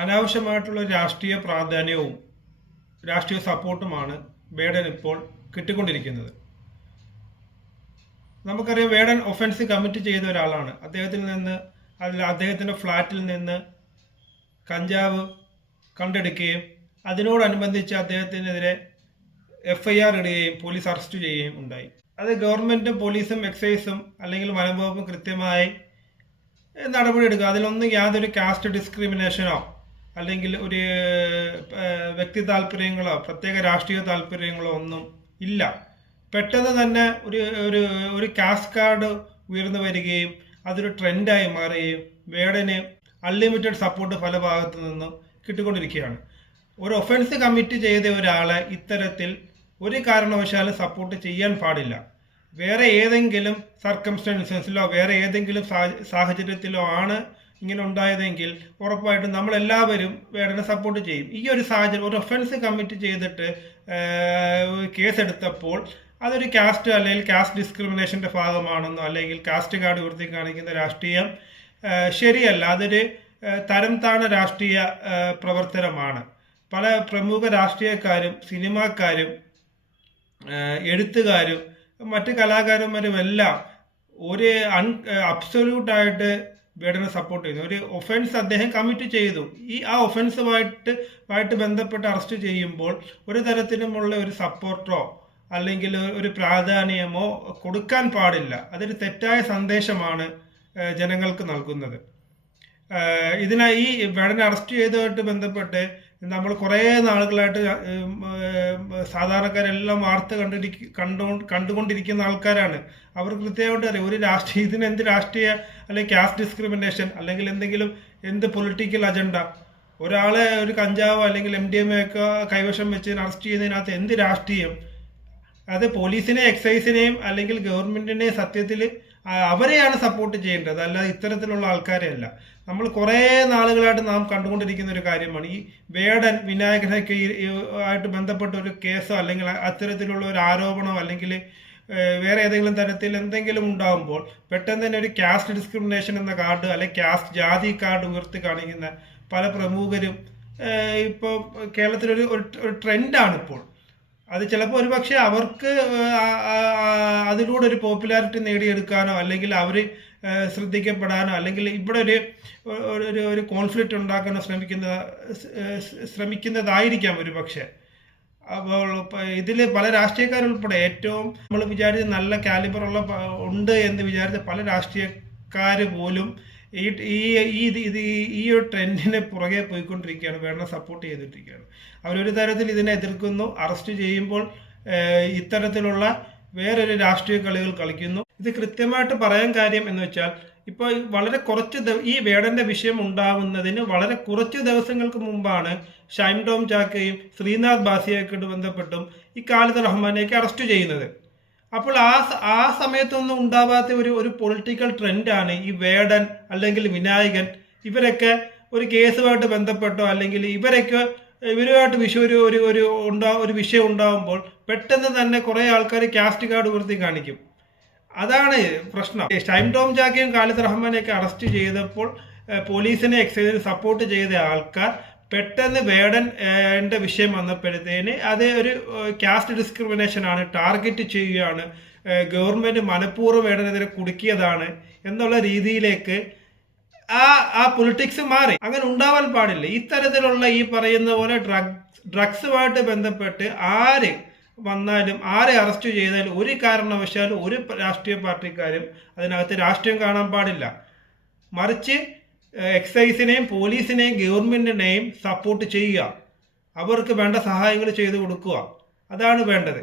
അനാവശ്യമായിട്ടുള്ള രാഷ്ട്രീയ പ്രാധാന്യവും രാഷ്ട്രീയ സപ്പോർട്ടുമാണ് ബൈഡൻ ഇപ്പോൾ കിട്ടിക്കൊണ്ടിരിക്കുന്നത്. നമുക്കറിയാം, ബൈഡൻ ഒഫൻസ് കമ്മിറ്റ് ചെയ്ത ഒരാളാണ്. അദ്ദേഹത്തിന്റെ ഫ്ളാറ്റിൽ നിന്ന് കഞ്ചാവ് കണ്ടെടുക്കുകയും അതിനോടനുബന്ധിച്ച് അദ്ദേഹത്തിനെതിരെ FIR ഇടുകയും പോലീസ് അറസ്റ്റ് ചെയ്യുകയും ഉണ്ടായി. അത് ഗവൺമെന്റും പോലീസും എക്സൈസും അല്ലെങ്കിൽ വനംവകുപ്പും കൃത്യമായി നടപടിയെടുക്കുക. അതിലൊന്നും യാതൊരു കാസ്റ്റ് ഡിസ്ക്രിമിനേഷനോ അല്ലെങ്കിൽ ഒരു വ്യക്തി താല്പര്യങ്ങളോ പ്രത്യേക രാഷ്ട്രീയ താല്പര്യങ്ങളോ ഒന്നും ഇല്ല. പെട്ടെന്ന് തന്നെ ഒരു കാസ്റ്റ് കാർഡ് ഉയർന്നു വരികയും അതൊരു ട്രെൻഡായി മാറുകയും ബൈഡന് അൺലിമിറ്റഡ് സപ്പോർട്ട് പല ഭാഗത്തു നിന്നും കിട്ടിക്കൊണ്ടിരിക്കുകയാണ്. ഒരു ഒഫൻസ് കമ്മിറ്റ് ചെയ്ത ഒരാളെ ഇത്തരത്തിൽ ഒരു കാരണവശാലും സപ്പോർട്ട് ചെയ്യാൻ പാടില്ല. വേറെ ഏതെങ്കിലും സർക്കംസ്റ്റൻസസിലോ വേറെ ഏതെങ്കിലും സാഹചര്യത്തിലോ ആണ് ഇങ്ങനെ ഉണ്ടായതെങ്കിൽ ഉറപ്പായിട്ടും നമ്മളെല്ലാവരും ബൈഡനെ സപ്പോർട്ട് ചെയ്യും. ഈ ഒരു സാഹചര്യം, ഒരു ഒഫൻസ് കമ്മിറ്റ് ചെയ്തിട്ട് കേസെടുത്തപ്പോൾ അതൊരു കാസ്റ്റ് അല്ലെങ്കിൽ കാസ്റ്റ് ഡിസ്ക്രിമിനേഷന്റെ ഭാഗമാണെന്നോ അല്ലെങ്കിൽ കാസ്റ്റ് കാർഡ് ഉയർത്തി കാണിക്കുന്ന രാഷ്ട്രീയം ശരിയല്ല. അതൊരു തരം താണ രാഷ്ട്രീയ പ്രവർത്തനമാണ്. പല പ്രമുഖ രാഷ്ട്രീയക്കാരും സിനിമാക്കാരും എഴുത്തുകാരും മറ്റ് കലാകാരന്മാരും എല്ലാം ഒരു അബ്സൊല്യൂട്ടായിട്ട് ബൈഡനെ സപ്പോർട്ട് ചെയ്യുന്നു. ഒരു ഒഫൻസ് അദ്ദേഹം കമ്മിറ്റ് ചെയ്തു. ആ ഒഫൻസുമായിട്ട് ബന്ധപ്പെട്ട് അറസ്റ്റ് ചെയ്യുമ്പോൾ ഒരു തരത്തിലുമുള്ള ഒരു സപ്പോർട്ടോ അല്ലെങ്കിൽ ഒരു പ്രാധാന്യമോ കൊടുക്കാൻ പാടില്ല. അതൊരു തെറ്റായ സന്ദേശമാണ് ജനങ്ങൾക്ക് നൽകുന്നത്. ഇതിനായി ഈ ബൈഡനെ അറസ്റ്റ് ചെയ്തതുമായിട്ട് ബന്ധപ്പെട്ട് നമ്മൾ കുറേ നാളുകളായിട്ട് സാധാരണക്കാരെല്ലാം വാർത്ത കണ്ടുകൊണ്ടിരിക്കുന്ന ആൾക്കാരാണ്. അവർ കൃത്യമായിട്ട് അറിയാം ഒരു ഇതിനെന്ത് രാഷ്ട്രീയ അല്ലെങ്കിൽ കാസ്റ്റ് ഡിസ്ക്രിമിനേഷൻ അല്ലെങ്കിൽ എന്ത് പൊളിറ്റിക്കൽ അജണ്ട, ഒരാളെ ഒരു കഞ്ചാവോ അല്ലെങ്കിൽ MDMA ഒക്കെ കൈവശം വെച്ച് അറസ്റ്റ് ചെയ്യുന്നതിനകത്ത് എന്ത് രാഷ്ട്രീയം? അത് പോലീസിനെയും എക്സൈസിനെയും അല്ലെങ്കിൽ ഗവൺമെന്റിനെയും സത്യത്തിൽ അവരെയാണ് സപ്പോർട്ട് ചെയ്യേണ്ടത്, അല്ലാതെ ഇത്തരത്തിലുള്ള ആൾക്കാരെയല്ല. നമ്മൾ കുറേ നാളുകളായിട്ട് നാം കണ്ടുകൊണ്ടിരിക്കുന്ന ഒരു കാര്യമാണ് ഈ ബൈഡൻ വിനായകനൊക്കെ ആയിട്ട് ബന്ധപ്പെട്ട ഒരു കേസോ അല്ലെങ്കിൽ അത്തരത്തിലുള്ള ഒരു ആരോപണമോ അല്ലെങ്കിൽ വേറെ ഏതെങ്കിലും തരത്തിൽ എന്തെങ്കിലും ഉണ്ടാകുമ്പോൾ പെട്ടെന്ന് തന്നെ ഒരു കാസ്റ്റ് ഡിസ്ക്രിമിനേഷൻ എന്ന കാർഡ് അല്ലെങ്കിൽ കാസ്റ്റ് ജാതി കാർഡ് ഉയർത്തി കാണിക്കുന്ന പല പ്രമുഖരും ഇപ്പോൾ കേരളത്തിലൊരു ട്രെൻഡാണ് ഇപ്പോൾ. അത് ചിലപ്പോൾ ഒരുപക്ഷെ അവർക്ക് അതിലൂടെ ഒരു പോപ്പുലാരിറ്റി നേടിയെടുക്കാനോ അല്ലെങ്കിൽ അവർ ശ്രദ്ധിക്കപ്പെടാനോ അല്ലെങ്കിൽ ഇവിടെ ഒരു കോൺഫ്ലിക്റ്റ് ഉണ്ടാക്കാനോ ശ്രമിക്കുന്നതായിരിക്കാം ഒരുപക്ഷെ. അപ്പോൾ ഇതിൽ പല രാഷ്ട്രീയക്കാരുൾപ്പെടെ ഏറ്റവും നമ്മൾ വിചാരിച്ച നല്ല കാലിബറുള്ള ഉണ്ട് എന്ന് വിചാരിച്ച പല രാഷ്ട്രീയക്കാർ പോലും ഈ ഒരു ട്രെൻഡിനെ പുറകെ പോയിക്കൊണ്ടിരിക്കുകയാണ്, ബൈഡനെ സപ്പോർട്ട് ചെയ്തിട്ടിരിക്കുകയാണ്. അവരൊരു തരത്തിൽ ഇതിനെ എതിർക്കുന്നു. അറസ്റ്റ് ചെയ്യുമ്പോൾ ഇത്തരത്തിലുള്ള വേറൊരു രാഷ്ട്രീയ കളികൾ കളിക്കുന്നു. ഇത് കൃത്യമായിട്ട് പറയാൻ കാര്യം എന്ന് വെച്ചാൽ ഇപ്പോൾ വളരെ ഈ ബൈഡന്റെ വിഷയം ഉണ്ടാവുന്നതിന് വളരെ കുറച്ച് ദിവസങ്ങൾക്ക് മുമ്പാണ് ഷൈൻ ടോം ചാക്കയും ശ്രീനാഥ് ബാസിയൊക്കെ ബന്ധപ്പെട്ടും ഈ ഖാലിദ് റഹ്മാനെയൊക്കെ അറസ്റ്റ് ചെയ്യുന്നത്. അപ്പോൾ ആ സമയത്തൊന്നും ഉണ്ടാവാത്ത ഒരു പൊളിറ്റിക്കൽ ട്രെൻഡാണ് ഈ ബൈഡൻ അല്ലെങ്കിൽ വിനായകൻ ഇവരൊക്കെ ഒരു കേസുമായിട്ട് ബന്ധപ്പെട്ടോ അല്ലെങ്കിൽ ഇവരുമായിട്ട് ഒരു വിഷയം ഉണ്ടാവുമ്പോൾ പെട്ടെന്ന് തന്നെ കുറെ ആൾക്കാർ കാസ്റ്റ് കാർഡ് ഉയർത്തി കാണിക്കും. അതാണ് പ്രശ്നം. ഷൈൻ ടോം ചാക്കയും ഖാലിദ് റഹ്മാനെയൊക്കെ അറസ്റ്റ് ചെയ്തപ്പോൾ പോലീസിനെ എക്സൈസിനെ സപ്പോർട്ട് ചെയ്ത ആൾക്കാർ പെട്ടെന്ന് ബൈഡന്റെ വിഷയം വന്നപ്പോഴത്തേന് അത് ഒരു കാസ്റ്റ് ഡിസ്ക്രിമിനേഷൻ ആണ്, ടാർഗറ്റ് ചെയ്യുകയാണ്, ഗവൺമെന്റ് മനഃപൂർവ്വം ബൈഡനെതിരെ കുടുക്കിയതാണ് എന്നുള്ള രീതിയിലേക്ക് ആ പൊളിറ്റിക്സ് മാറി. അങ്ങനെ ഉണ്ടാവാൻ പാടില്ല. ഇത്തരത്തിലുള്ള ഈ പറയുന്ന പോലെ ഡ്രഗ്സുമായിട്ട് ബന്ധപ്പെട്ട് ആര് വന്നാലും ആരെ അറസ്റ്റ് ചെയ്താലും ഒരു കാരണവശാലും ഒരു രാഷ്ട്രീയ പാർട്ടിക്കാരും അതിനകത്ത് രാഷ്ട്രീയം കാണാൻ പാടില്ല. മറിച്ച് എക്സൈസിനെയും പോലീസിനെയും ഗവൺമെന്റിനെയും സപ്പോർട്ട് ചെയ്യുക, അവർക്ക് വേണ്ട സഹായങ്ങൾ ചെയ്തു കൊടുക്കുക, അതാണ് വേണ്ടത്.